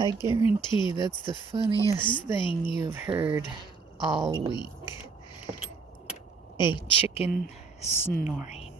I guarantee that's the funniest thing you've heard all week. A chicken snoring.